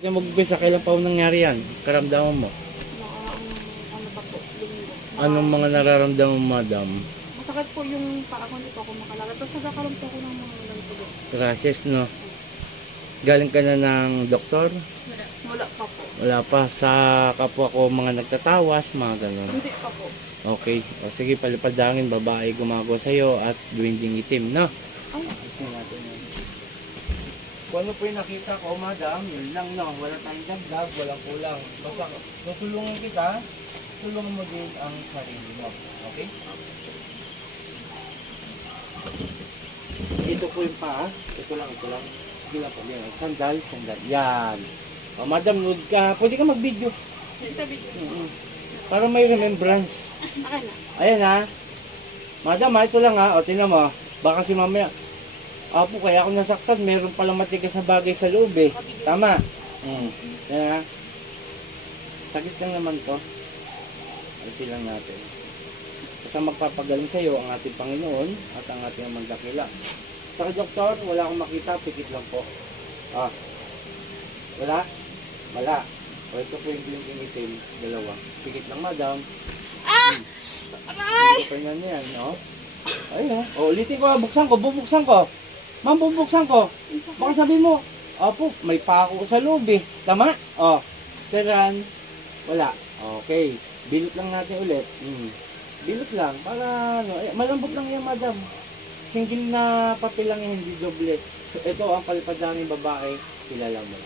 Kaya mag-umpisa, kailan pa nangyari yan? Karamdaman mo? Mga ano pa po, linggo. Anong mga nararamdaman mo, madam? Masakit po yung paa ko, hindi po ako makalakad. Tapos nagkakaroon po ako ng mga ganito. Crashes, no? Galing ka na ng doktor? Wala pa po. Wala pa. Sa kapwa ko mga nagtatawas, mga ganun. Hindi pa po. Okay. O sige, palipadangin, babae gumagawa sa'yo at dwindling itim, no? Ay, Tingnan natin yan. Kung ano po yung nakita ko, madam, yun lang, no? Wala tayong dagdag, walang kulang. Basta, tutulungan kita, tulungan mo din ang sarili mo. Okay? Ito po yung paa. Ito lang, ito lang. Sige lang po, yan. Sandal, sandal. Yan. O, madam, nude ka. Pwede ka mag-video. ito video. Mm-mm. Para may remembrance. Ayan ha. Madam ha, ito lang ha. O, tingnan mo. Baka si mamaya. Apo, kaya ako nasaktan. Meron palang matigas na bagay sa loob eh. Tama. Hmm. Yan ha. Sakit lang naman to. Ayusin lang natin. Basta magpapagaling sa iyo ang ating Panginoon at ang ating magdakila. Sa doktor, wala akong makita. Pikit lang po. Ah. Wala? Wala. O ito po yung blinking itim. Dalawa. Pikit lang madam. Aray! Hindi pa yan, no? Ayun, oh. ulitin ko, ah, buksan ko, bubuksan ko. Ma'am, bubuksan ko. Sakit. Baka sabi mo, Opo, may pako sa loob eh. Tama? Oh. Teran, wala. Okay. Bilot lang natin ulit. Hmm. Bilot lang. Para, ano, eh, malambot lang yan, madam. Single na papel lang yan, hindi doble. Ito ang palipad ng babae, kilala mo.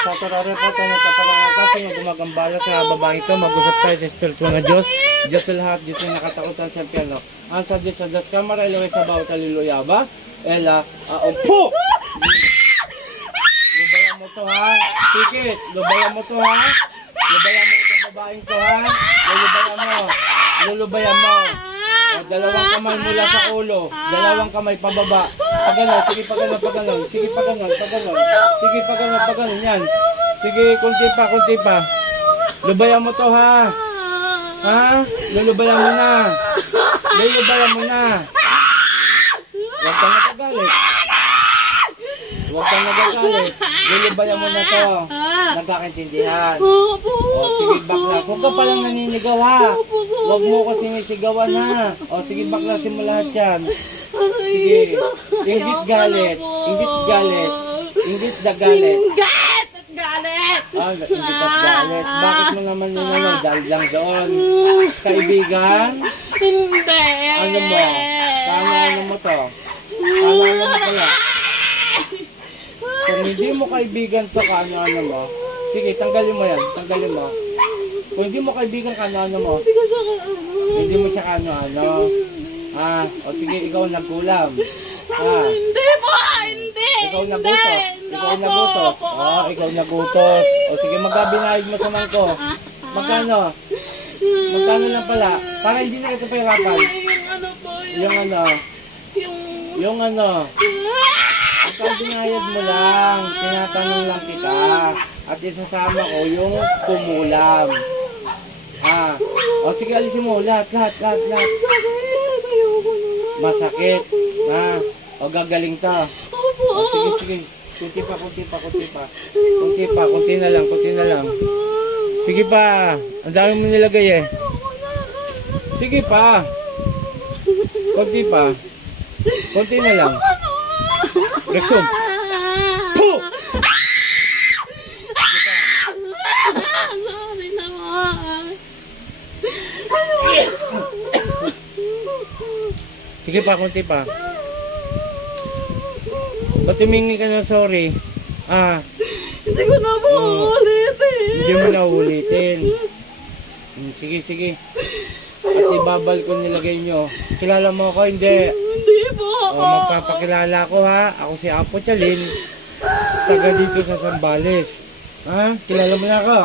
Sa torare po tayo nagkapalangan kasi yung gumagambala sa babae ito, mag-usap tayo sa spiritual na Diyos. Diyos sa lahat, Diyos na nakatakutan sa piano. Ang sa Diyos sa Diyos kamara, ilaway sa bawat aliluya ba? Ela, aumpo! Lubayan mo to ha. Tikit, lubayan mo to ha. Lubayan mo itong babaeng to ha. Lulubayan mo. Lulubayan mo. Dalawang kamay mula sa ulo. Dalawang kamay pababa. Pagano, sige pagano, pagano. Sige pagano, pagano. Sige pagano, pagano. Yan. Sige, kunti pa, kunti pa. Lubayan mo to ha. Ha? Lulubayan mo na. Lulubayan mo na. Huwag kang nagagalit. Huwag kang nagagalit. Lulubayan mo na to. Nagkakaintindihan. Opo. O sige baklas. Huwag ka palang naninigaw ha. Huwag mo ko sinisigawan ha. O sige baklasin mo lahat yan. Sige. Ingit galit. Ingit galit. Ingit na galit. Galit at galit. Ah, ingit at galit. Bakit mo naman yun ano? Dahil lang doon. Kaibigan? Hindi. Ano mo? Paano ano mo to? Paano ano mo kaya? Kung hindi mo kaibigan to, kaano ano mo? Sige, tanggalin mo yan. Tanggalin mo. Kung hindi mo kaibigan, kaano ano mo? Hindi mo siya kaano ano? Ah, o sige, ikaw nagkulam. Ah, Hindi po. Hindi. ikaw Hindi. nagutos. Ikaw nagutos. Oh, ikaw nagutos. O sige, magkabinayad mo sa mangko. Magkano? Magkano lang pala? Para hindi na kita pahirapan. Yung ano po. Yung. Yung ano, Yung. yung ano, Binayad mo lang, tinatanong lang kita. At isasama ko yung kumulam. Ah, o sige alisin mo, lahat, lahat, lahat, lahat. Masakit. Ah, o gagaling ta. O sige, sige. Kunti pa, kunti pa, kunti pa. Kunti pa, kunti na lang, kunti na lang. Sige pa, ang dami mo nilagay eh. Sige pa. Kunti pa. Kunti na lang. Rexum. Puh! Sorry naman. Sige pa, kunti pa. Ba't humingi ka ng sorry? Ah, Hindi ko na po ulit eh. hindi mo na ulitin. Hmm, Sige, sige. At ibabal ko nilagay nyo. Kilala mo ako? Hindi. Hindi po O, ako. magpapakilala ko ha. Ako si Apo Chalin. Taga dito sa Sambales. Ha? Kilala mo na ako?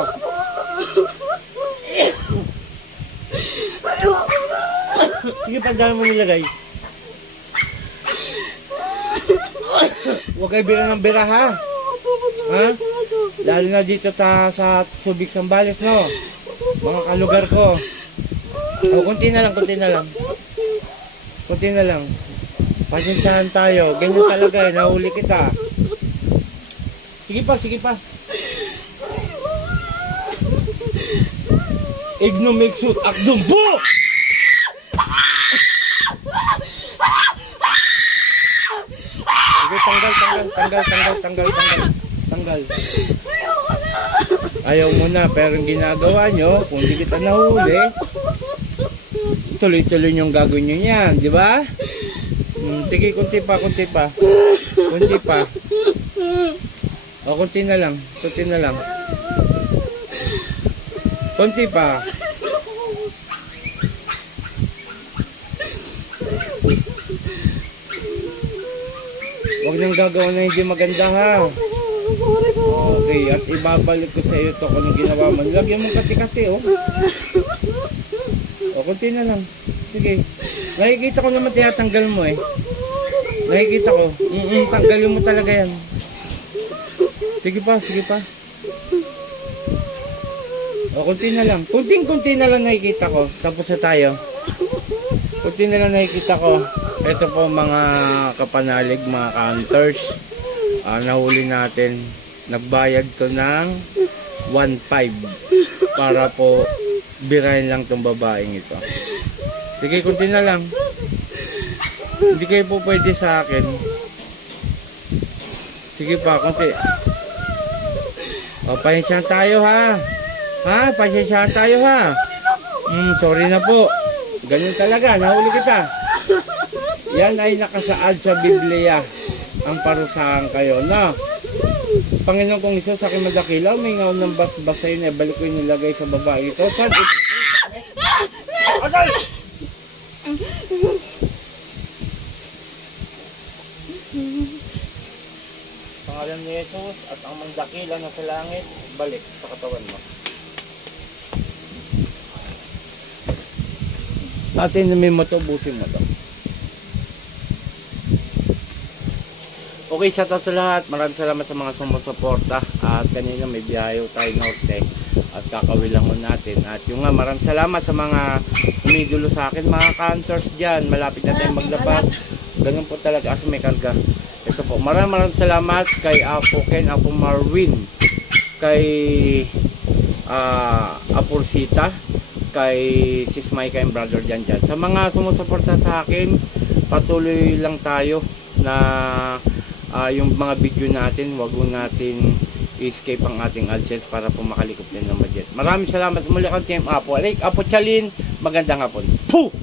Sige, pandaan mo nilagay. Huwag kayo bira ng bira ha. Ha? Lalo na dito sa, sa Subic Sambales, no? Mga kalugar ko. O, kunti na lang, kunti na lang. Kunti na lang. Pasensyahan tayo. Ganyan talaga eh. Nahuli kita. Sige pa, sige pa. Ignomixut akdumbo! Sige, tanggal, tanggal, tanggal, tanggal, tanggal, tanggal. Tanggal. Ayaw mo na, pero ang ginagawa nyo, kung di kita nahuli, tuloy-tuloy yung gagawin nyo yan, di ba? Hmm, sige, kunti pa, kunti pa. Kunti pa. O, kunti na lang. Kunti na lang. Kunti pa. Huwag nang gagawa na hindi maganda ha. Sorry po. Okay, at ibabalik ko sa iyo to kung anong ginawa mo. Lagyan mo kati-kati, oh. O, kunti na lang. Sige. Nakikita ko naman tinatanggal mo eh. Nakikita ko. Mm tanggalin mo talaga yan. Sige pa, sige pa. O, kunti na lang. Kunting-kunti na lang nakikita ko. Tapos na tayo. Kunti na lang nakikita ko. Ito po mga kapanalig, mga counters. Ah, nahuli natin. Nagbayad to ng 1.5 para po birahin lang tong babaeng ito. Sige, kunti na lang. Hindi kayo po pwede sa akin. Sige pa, kunti. O, pasensya tayo ha. Ha? Pasensya tayo ha. Hmm, sorry na po. Ganun talaga, nahuli kita. Yan ay nakasaad sa Biblia. Ang parusahan kayo na. Panginoon kong Isus, sa aking madakilaw, may ngaw ng basbas sa'yo na ibalik ko yung nilagay sa babae ito. Saan ito? Pangalan ni Jesus at ang mandakila na sa langit, balik sa katawan mo. Natin na may moto, busin mo to. Okay, shout out sa lahat. Maraming salamat sa mga sumusuporta. At kanina may biyahe tayo norte. At kakawilangon natin. At yung nga, maraming salamat sa mga umidulo sa akin. Mga counters dyan. Malapit na tayong maglapag. Ganun po talaga as may karga. Ito po. Maraming maraming salamat kay Apo Ken, Apo Marwin. Kay ah Apursita. Kay Sis Micah and Brother Jan Jan. Sa mga sumusuporta sa akin, patuloy lang tayo na ah, yung mga video natin, wag natin escape ang ating AdSense para po makalikop din ng budget. Maraming salamat muli kang Team Apo. Like Apo Chalin, magandang hapon. Puh!